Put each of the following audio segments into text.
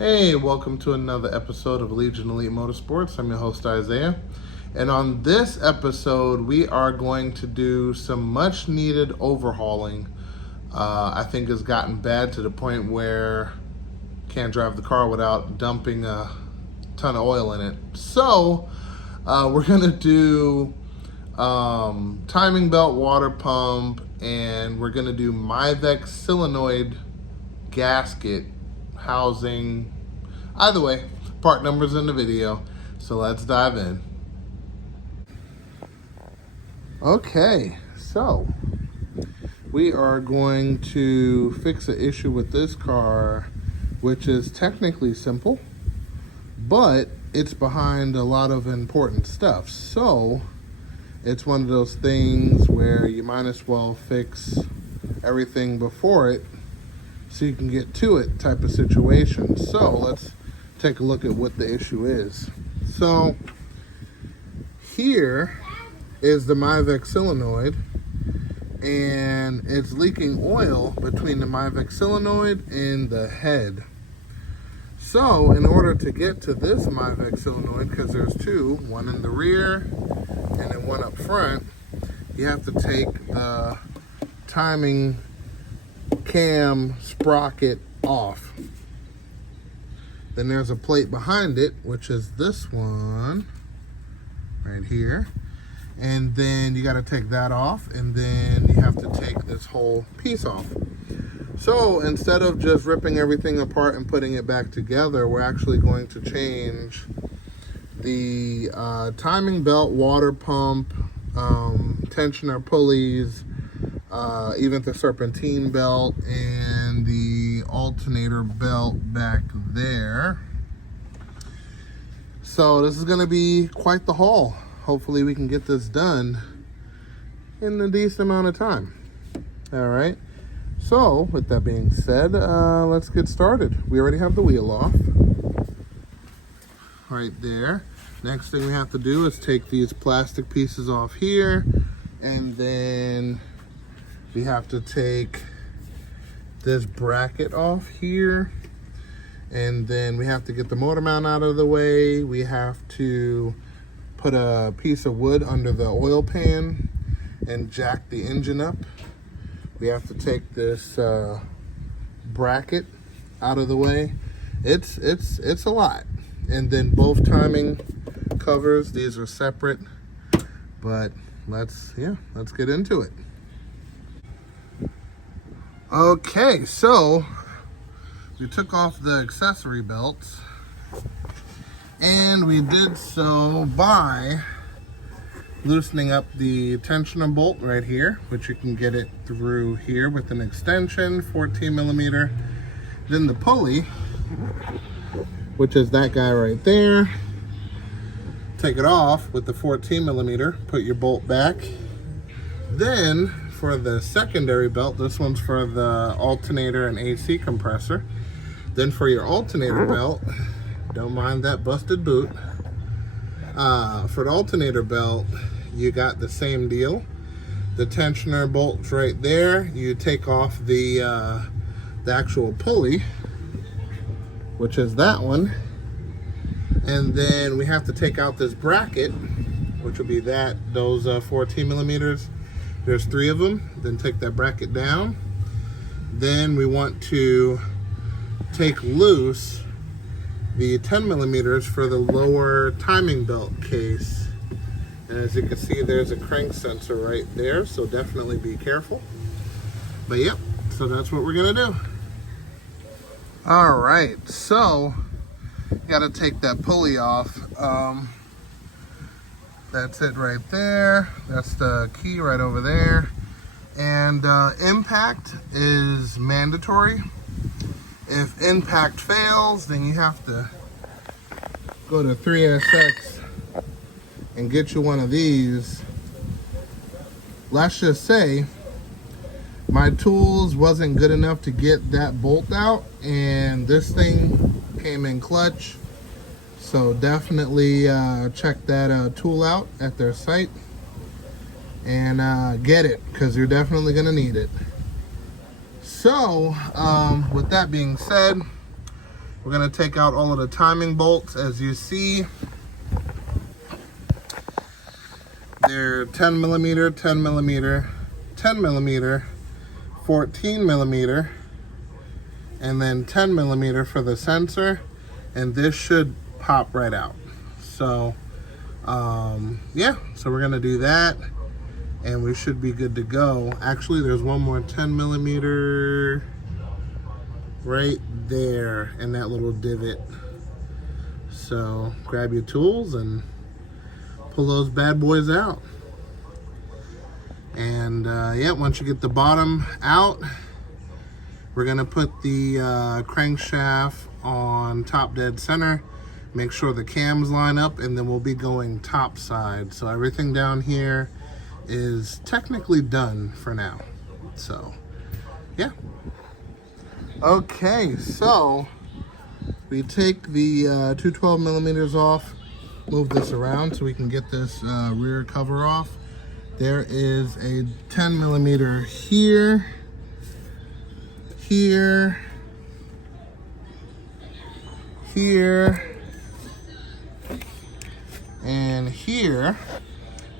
Hey, welcome to another episode of Legion Elite Motorsports. I'm your host, Isaiah. And on this episode, we are going to do some much needed overhauling. I think it's gotten bad to the point where you can't drive the car without dumping a ton of oil in it. So, we're going to do timing belt, water pump, and we're going to do Mivec solenoid gasket housing. Either way, part numbers in the video, so let's dive in. Okay, so we are going to fix an issue with this car, which is technically simple, but it's behind a lot of important stuff. So it's one of those things where you might as well fix everything before it so you can get to it type of situation. So let's take a look at what the issue is. So here is the Mivec solenoid, and it's leaking oil between the Mivec solenoid and the head. So in order to get to this Mivec solenoid, because there's two, one in the rear and then one up front, you have to take the timing cam sprocket off. Then there's a plate behind it, which is this one right here, and then you got to take that off, and then you have to take this whole piece off. So instead of just ripping everything apart and putting it back together, we're actually going to change the timing belt, water pump, tensioner pulleys, even the serpentine belt and the alternator belt back there. So this is going to be quite the haul. Hopefully we can get this done in a decent amount of time. All right. So with that being said, let's get started. We already have the wheel off right there. Next thing we have to do is take these plastic pieces off here, and then we have to take this bracket off here, and then we have to get the motor mount out of the way. We have to put a piece of wood under the oil pan and jack the engine up. We have to take this bracket out of the way. It's a lot. And then both timing covers, these are separate, but let's get into it. Okay, so we took off the accessory belts, and we did so by loosening up the tensioner bolt right here, which you can get it through here with an extension, 14 millimeter. Then the pulley, which is that guy right there, take it off with the 14 millimeter, put your bolt back. Then for the secondary belt, this one's for the alternator and AC compressor. Then for your alternator belt, don't mind that busted boot. For the alternator belt, you got the same deal. The tensioner bolt's right there. You take off the actual pulley, which is that one. And then we have to take out this bracket, which will be those 14 millimeters. There's 3 of them. Then take that bracket down. Then we want to take loose the 10 millimeters for the lower timing belt case. And as you can see, there's a crank sensor right there, so definitely be careful. But yep, so that's what we're gonna do. All right, so you gotta take that pulley off. That's it right there. That's the key right over there. And impact is mandatory. If impact fails, then you have to go to 3SX and get you one of these. Let's just say my tools wasn't good enough to get that bolt out, and this thing came in clutch. So definitely check that tool out at their site and get it, because you're definitely gonna need it. So with that being said, We're gonna take out all of the timing bolts. As you see, they're 10 millimeter, 10 millimeter, 10 millimeter, 14 millimeter, and then 10 millimeter for the sensor, and this should pop right out. So yeah, so we're gonna do that and we should be good to go. Actually, there's one more 10 millimeter right there in that little divot. So grab your tools and pull those bad boys out. And yeah, once you get the bottom out, we're gonna put the crankshaft on top dead center, make sure the cams line up, and then we'll be going top side. So everything down here is technically done for now. So yeah. Okay, so we take the two 12 millimeters off, move this around so we can get this rear cover off. There is a 10 millimeter here, here, here, and here.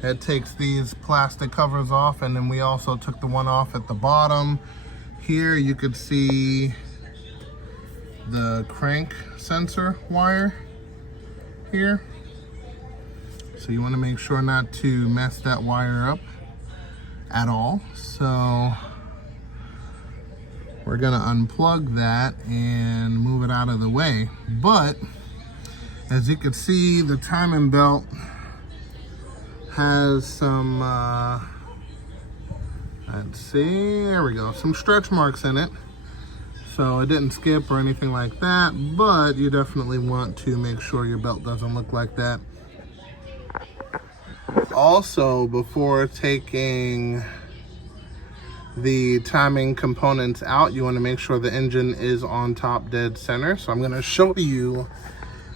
It takes these plastic covers off, and then we also took the one off at the bottom. Here you could see the crank sensor wire here. So you want to make sure not to mess that wire up at all. So we're gonna unplug that and move it out of the way. But as you can see, the timing belt has some, let's see, there we go, some stretch marks in it. So it didn't skip or anything like that, but you definitely want to make sure your belt doesn't look like that. Also, before taking the timing components out, you want to make sure the engine is on top dead center. So I'm going to show you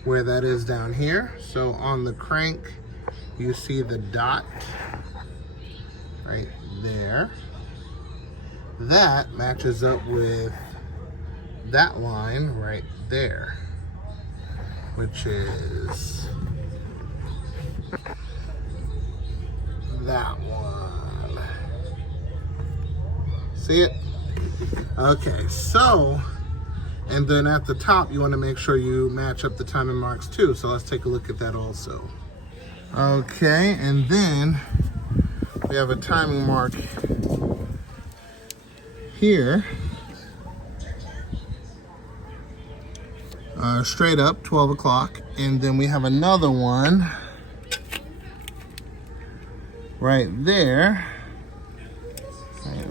where that is down here. So on the crank, you see the dot right there. That matches up with that line right there, which is that one. See it? Okay, so, and then at the top, you want to make sure you match up the timing marks too. So let's take a look at that also. Okay, and then we have a timing mark here. Straight up, 12 o'clock. And then we have another one right there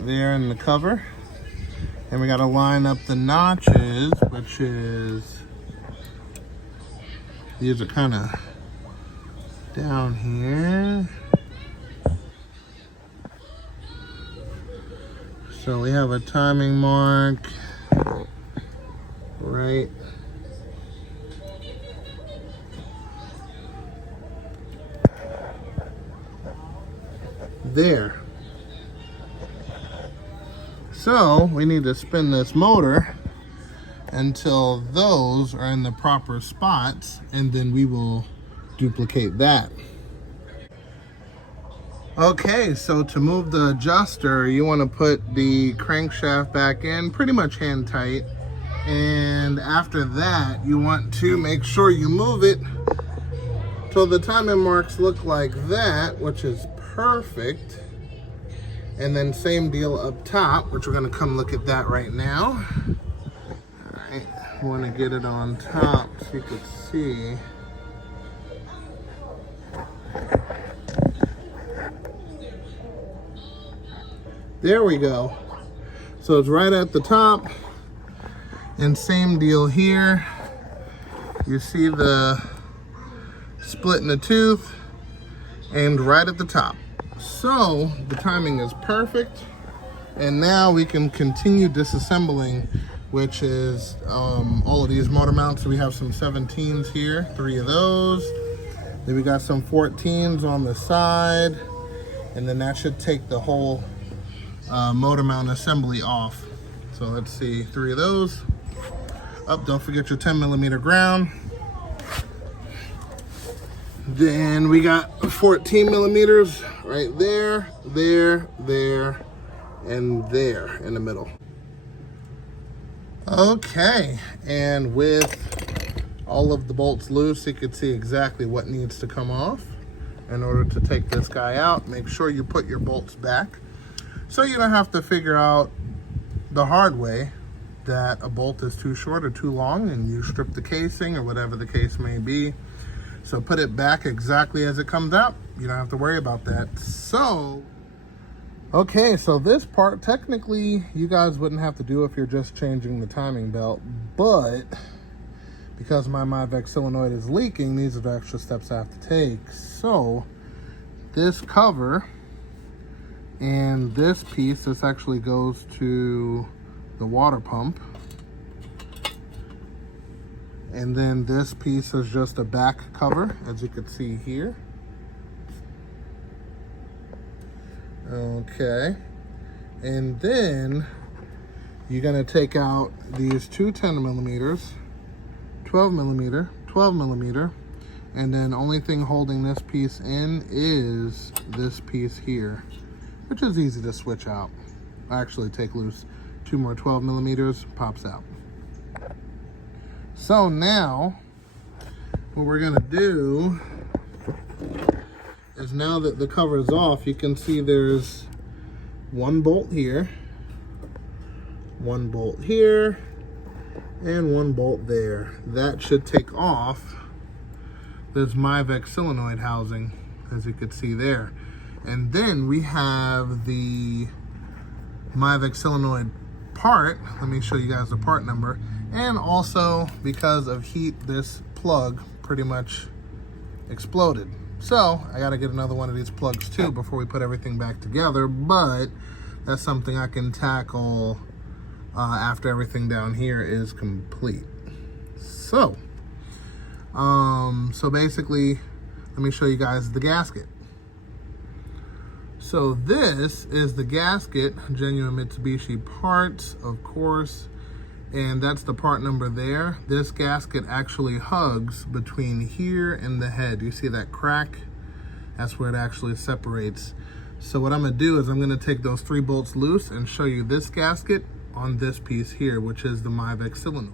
in the cover. And we got to line up the notches, which is, these are kind of down here. So we have a timing mark right there. So we need to spin this motor until those are in the proper spots, and then we will duplicate that. Okay, so to move the adjuster, you want to put the crankshaft back in pretty much hand tight, and after that you want to make sure you move it till the timing marks look like that, which is perfect. And then same deal up top, which we're going to come look at that right now. All right, I want to get it on top so you can see. There we go. So it's right at the top, and same deal here. You see the split in the tooth, and right at the top. So the timing is perfect, and now we can continue disassembling, which is all of these motor mounts. So we have some 17s here, 3 of those. Then we got some 14s on the side, and then that should take the whole motor mount assembly off. So let's see, 3 of those. Oh, don't forget your 10mm ground. Then we got 14mm right there, there, and there in the middle. Okay, and with all of the bolts loose, you can see exactly what needs to come off. In order to take this guy out, make sure you put your bolts back so you don't have to figure out the hard way that a bolt is too short or too long and you strip the casing or whatever the case may be. So put it back exactly as it comes out. You don't have to worry about that. So, okay, so this part technically you guys wouldn't have to do if you're just changing the timing belt, but because my Mivec solenoid is leaking, these are the extra steps I have to take. So this cover and this piece, this actually goes to the water pump. And then this piece is just a back cover, as you can see here. Okay. And then you're gonna take out these two 10mm, 12mm, 12mm, and then only thing holding this piece in is this piece here, which is easy to switch out. I actually take loose two more 12mm, pops out. So now what we're gonna do is, now that the cover is off, you can see there's one bolt here, one bolt here, and one bolt there. That should take off this Mivec solenoid housing, as you can see there. And then we have the Mivec solenoid part. Let me show you guys the part number. And also, because of heat, this plug pretty much exploded. So I gotta get another one of these plugs too before we put everything back together, but that's something I can tackle after everything down here is complete. So, so basically, let me show you guys the gasket. So this is the gasket, genuine Mitsubishi parts, of course, and that's the part number there. This gasket actually hugs between here and the head. You see that crack? That's where it actually separates. So what I'm gonna do is I'm gonna take those 3 bolts loose and show you this gasket on this piece here, which is the Mivec solenoid.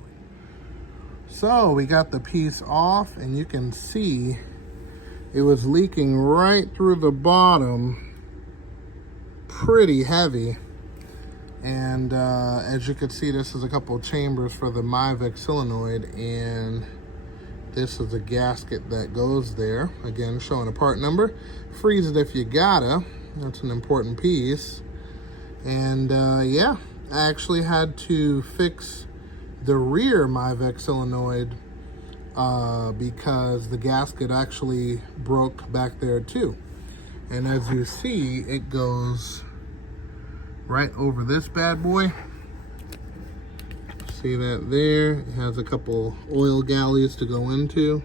So we got the piece off, and you can see it was leaking right through the bottom, pretty heavy. And as you can see, this is a couple of chambers for the Mivec solenoid, and this is the gasket that goes there. Again, showing a part number. Freeze it if you gotta. That's an important piece. And yeah, I actually had to fix the rear Mivec solenoid because the gasket actually broke back there too. And as you see, it goes right over this bad boy. See that there? It has a couple oil galleys to go into.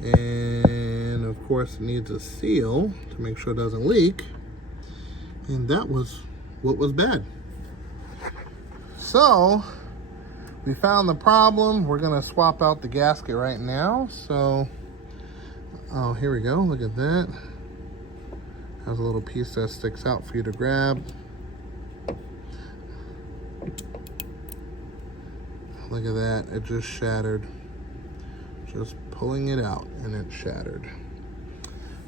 And of course it needs a seal to make sure it doesn't leak. And that was what was bad. So we found the problem. We're gonna swap out the gasket right now. So, oh, here we go, look at that. Has a little piece that sticks out for you to grab. Look at that, it just shattered. Just pulling it out and it shattered.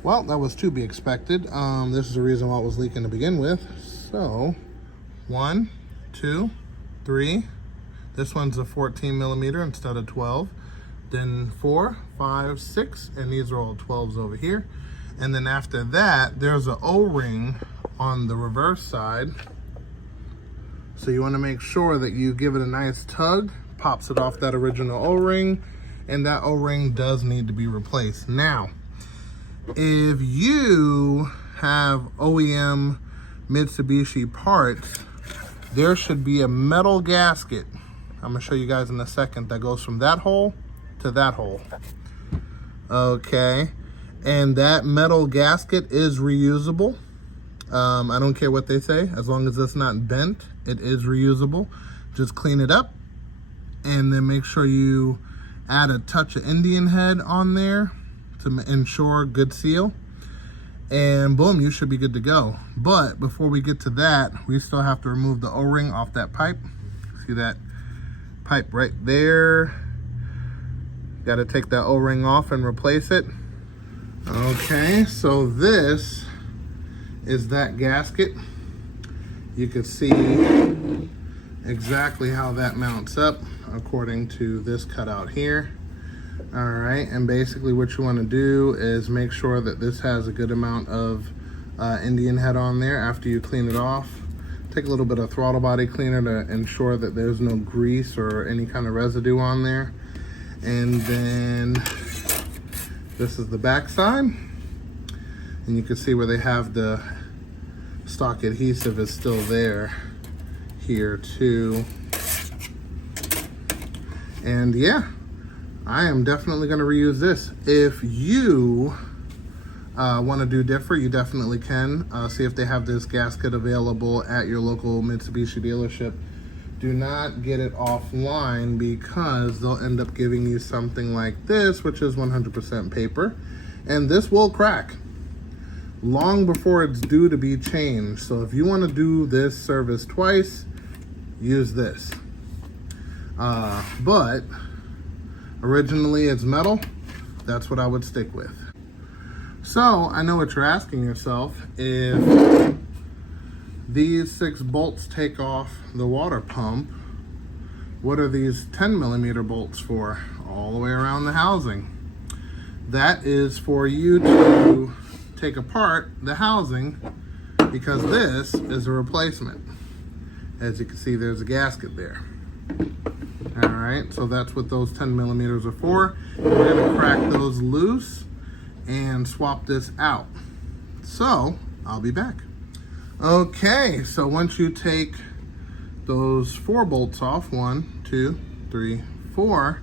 Well, that was to be expected. This is the reason why it was leaking to begin with. So, 1, 2, 3. This one's a 14mm instead of 12. Then 4, 5, 6, and these are all 12s over here. And then after that, there's an O-ring on the reverse side. So you want to make sure that you give it a nice tug, pops it off that original O-ring, and that O-ring does need to be replaced. Now, if you have OEM Mitsubishi parts, there should be a metal gasket, I'm gonna show you guys in a second, that goes from that hole to that hole. Okay, and that metal gasket is reusable. I don't care what they say, as long as it's not bent, it is reusable. Just clean it up and then make sure you add a touch of Indian head on there to ensure good seal. And boom, you should be good to go. But before we get to that, we still have to remove the O-ring off that pipe. See that pipe right there? Got to take that O-ring off and replace it. Okay, so this is that gasket. You can see exactly how that mounts up according to this cutout here. All right, and basically what you want to do is make sure that this has a good amount of Indian head on there after you clean it off. Take a little bit of throttle body cleaner to ensure that there's no grease or any kind of residue on there. And then this is the back side, and you can see where they have the stock adhesive is still there here too. And yeah, I am definitely going to reuse this. If you want to do different, you definitely can. See if they have this gasket available at your local Mitsubishi dealership. Do not get it offline because they'll end up giving you something like this, which is 100% paper. And this will crack long before it's due to be changed. So if you want to do this service twice, use this. But originally it's metal. That's what I would stick with. So I know what you're asking yourself. If these 6 bolts take off the water pump, what are these 10mm bolts for all the way around the housing? That is for you to take apart the housing, because this is a replacement. As you can see, there's a gasket there. All right, so that's what those 10mm are for. We're gonna crack those loose and swap this out. So I'll be back. Okay, so once you take those 4 bolts off, 1, 2, 3, 4,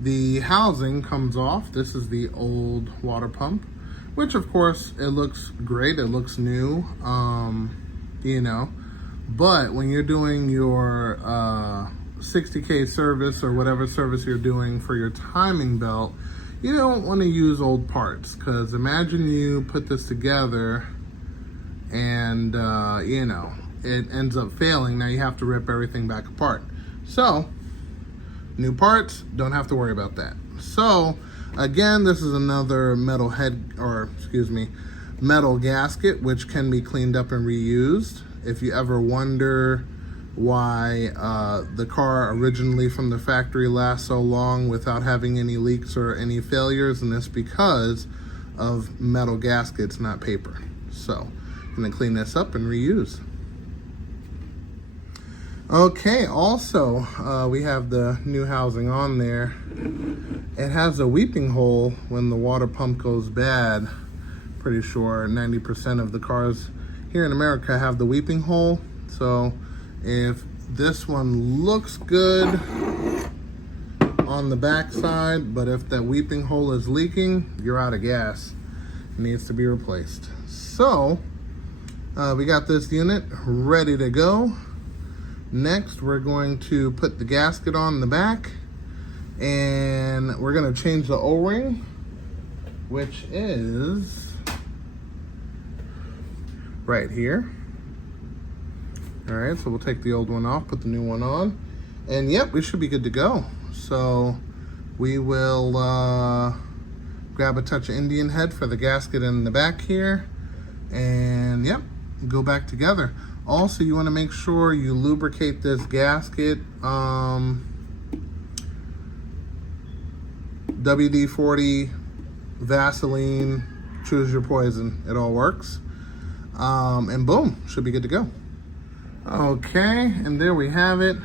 the housing comes off. This is the old water pump, which of course it looks great, it looks new, you know, but when you're doing your 60K service or whatever service you're doing for your timing belt, you don't want to use old parts, because imagine you put this together and you know, it ends up failing. Now you have to rip everything back apart. So new parts, don't have to worry about that. So again, this is another metal head, or excuse me, metal gasket, which can be cleaned up and reused. If you ever wonder why the car originally from the factory lasts so long without having any leaks or any failures, and it's because of metal gaskets, not paper. So I'm gonna clean this up and reuse. Okay, also we have the new housing on there. It has a weeping hole when the water pump goes bad. Pretty sure 90% of the cars here in America have the weeping hole. So if this one looks good on the back side, but if that weeping hole is leaking, you're out of gas. It needs to be replaced. So we got this unit ready to go. Next, we're going to put the gasket on the back, and we're going to change the O-ring, which is right here. All right, so we'll take the old one off, put the new one on, and yep, we should be good to go. So we will grab a touch of Indian head for the gasket in the back here, and yep, go back together. Also, you want to make sure you lubricate this gasket. WD-40, Vaseline, choose your poison. It all works. And boom, should be good to go. Okay, and there we have it.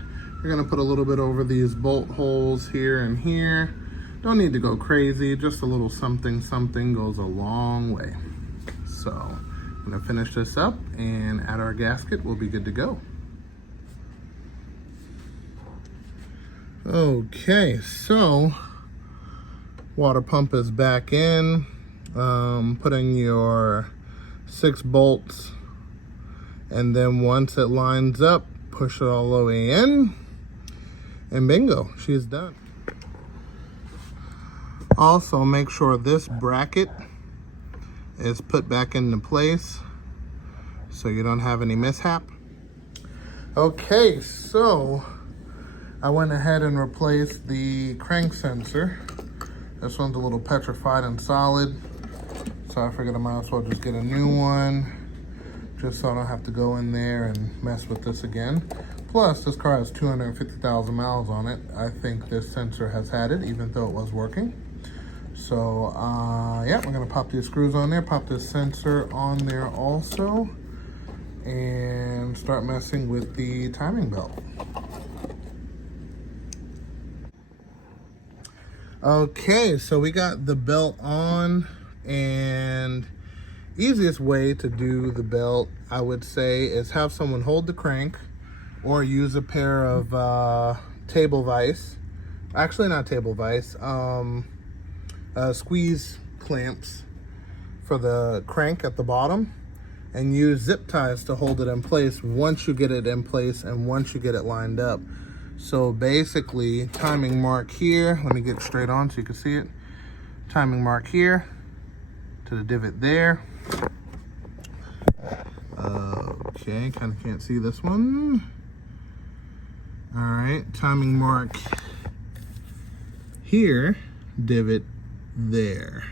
We're going to put a little bit over these bolt holes here and here. Don't need to go crazy. Just a little something goes a long way. So I'm gonna finish this up and add our gasket. We'll be good to go. Okay, so water pump is back in. Putting your 6 bolts, and then once it lines up, push it all the way in. And bingo, she's done. Also, make sure this bracket is put back into place so you don't have any mishap. Okay, so I went ahead and replaced the crank sensor. This one's a little petrified and solid, so I figured I might as well just get a new one, just so I don't have to go in there and mess with this again. Plus, this car has 250,000 miles on it. I think this sensor has had it, even though it was working. So, yeah, we're gonna pop these screws on there, pop this sensor on there also, and start messing with the timing belt. Okay, so we got the belt on, and easiest way to do the belt, I would say, is have someone hold the crank or use a pair of table vise. Actually, not table vise, squeeze clamps for the crank at the bottom, and use zip ties to hold it in place once you get it in place and once you get it lined up. So basically, timing mark here, let me get straight on so you can see it. Timing mark here to the divot there. Okay, kind of can't see this one. All right, timing mark here, divot there.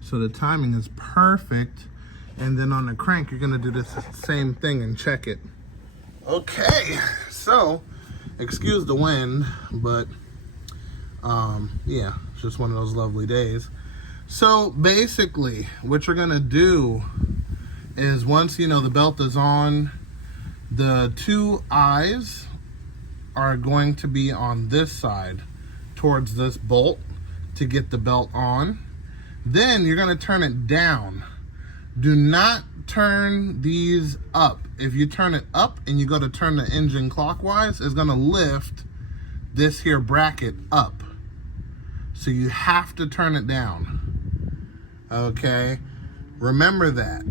So the timing is perfect. And then on the crank, you're gonna do the same thing and check it. Okay, so excuse the wind, but yeah, it's just one of those lovely days. So basically, what you're gonna do is, once you know the belt is on, the two eyes are going to be on this side towards this bolt to get the belt on. Then you're gonna turn it down. Do not turn these up. If you turn it up and you go to turn the engine clockwise, it's gonna lift this here bracket up. So you have to turn it down. Okay, remember that.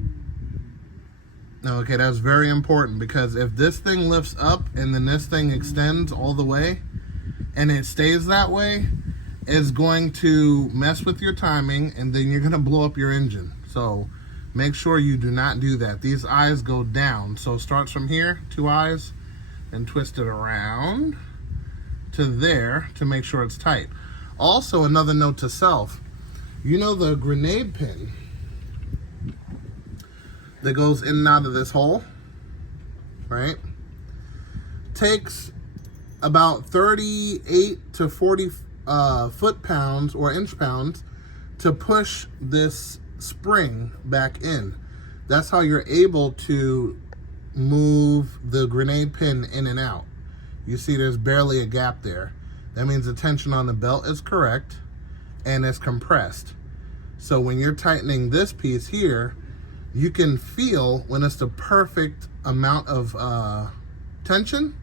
Okay, that's very important, because if this thing lifts up and then this thing extends all the way and it stays that way, it's going to mess with your timing, and then you're gonna blow up your engine. So make sure you do not do that. These eyes go down. So it starts from here, two eyes, and twist it around to there to make sure it's tight. Also, another note to self, you know the grenade pin that goes in and out of this hole, right? Takes about 38 to 40 foot-pounds or inch-pounds to push this spring back in. That's how you're able to move the grenade pin in and out. You see there's barely a gap there. That means the tension on the belt is correct and it's compressed. So when you're tightening this piece here, you can feel when it's the perfect amount of tension,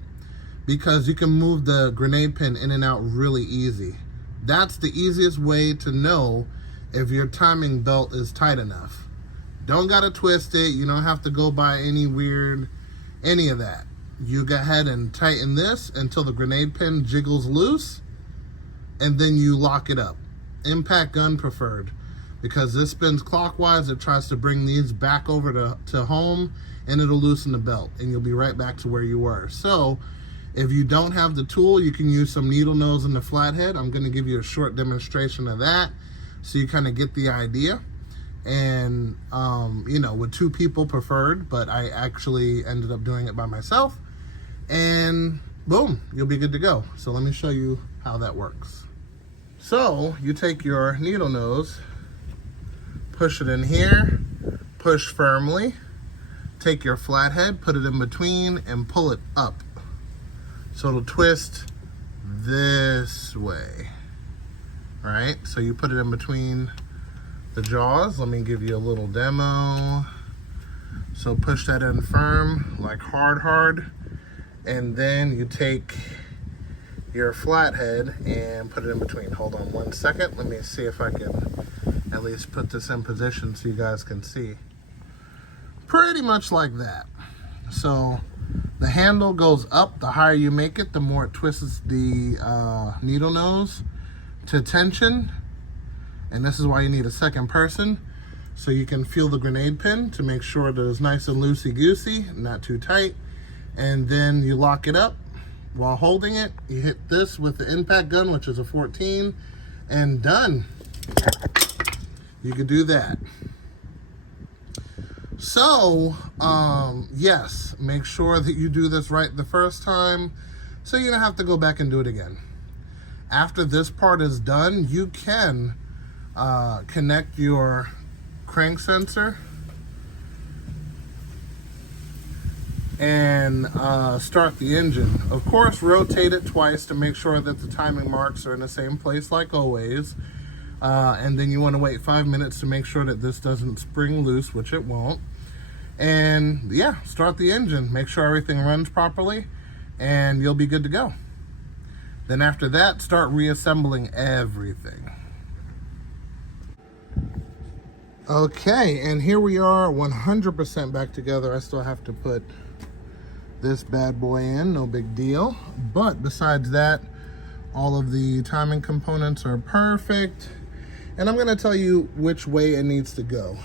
because you can move the grenade pin in and out really easy. That's the easiest way to know if your timing belt is tight enough. Don't gotta twist it. You don't have to go by any of that. You go ahead and tighten this until the grenade pin jiggles loose, and then you lock it up. Impact gun preferred, because this spins clockwise. It tries to bring these back over to home, and it'll loosen the belt, and you'll be right back to where you were. So if you don't have the tool, you can use some needle nose in the flathead. I'm gonna give you a short demonstration of that so you kind of get the idea. And, you know, with two people preferred, but I actually ended up doing it by myself. And boom, you'll be good to go. So let me show you how that works. So you take your needle nose, push it in here, push firmly, take your flathead, put it in between, and pull it up. So it'll twist this way, right? So you put it in between the jaws. Let me give you a little demo. So push that in firm, like hard, and then you take your flathead and put it in between. Hold on one second. Let me see if I can at least put this in position so you guys can see. Pretty much like that. So The handle goes up. The higher you make it, the more it twists the needle nose to tension. And this is why you need a second person, so you can feel the grenade pin to make sure that it's nice and loosey-goosey, not too tight. And then you lock it up while holding it. You hit this with the impact gun, which is a 14, and done. You could do that. So, yes, make sure that you do this right the first time, so you don't have to go back and do it again. After this part is done, you can connect your crank sensor and start the engine. Of course, rotate it twice to make sure that the timing marks are in the same place like always. And then you want to wait 5 minutes to make sure that this doesn't spring loose, which it won't. And yeah, start the engine, make sure everything runs properly, and you'll be good to go. Then after that, start reassembling everything. Okay, and here we are 100% back together. I still have to put this bad boy in, no big deal. But besides that, all of the timing components are perfect. And I'm gonna tell you which way it needs to go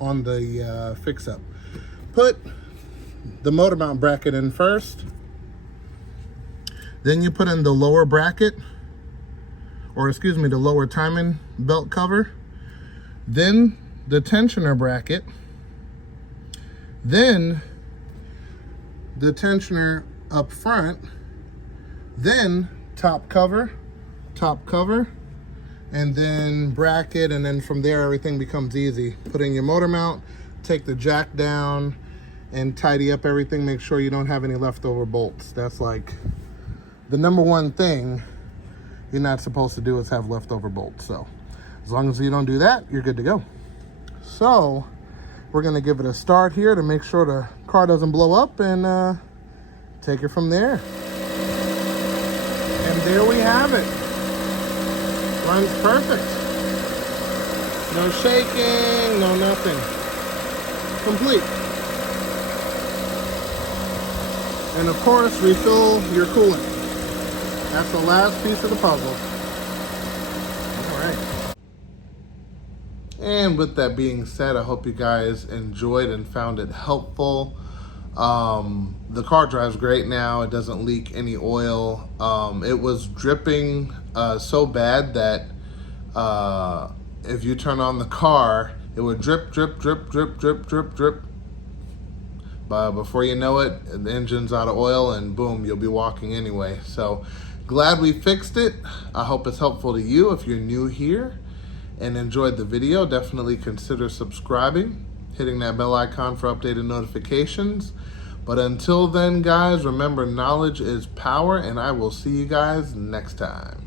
on the fix-up. Put the motor mount bracket in first. Then you put in the lower bracket, or excuse me, the lower timing belt cover. Then the tensioner bracket. Then the tensioner up front. Then top cover, and then bracket, and then from there everything becomes easy. Put in your motor mount, take the jack down, and tidy up everything. Make sure you don't have any leftover bolts. That's like the number one thing you're not supposed to do, is have leftover bolts. So as long as you don't do that, you're good to go. So we're gonna give it a start here to make sure the car doesn't blow up, and take it from there. And there we have it. Runs perfect. No shaking, no nothing. Complete. And of course, refill your coolant. That's the last piece of the puzzle. All right. And with that being said, I hope you guys enjoyed and found it helpful. The car drives great now. It doesn't leak any oil. It was dripping so bad that if you turn on the car, it would drip, drip, drip, drip, drip, drip, drip. But before you know it, the engine's out of oil, and boom, you'll be walking anyway. So glad we fixed it. I hope it's helpful to you. If you're new here and enjoyed the video, definitely consider subscribing, hitting that bell icon for updated notifications. But until then, guys, remember, knowledge is power, and I will see you guys next time.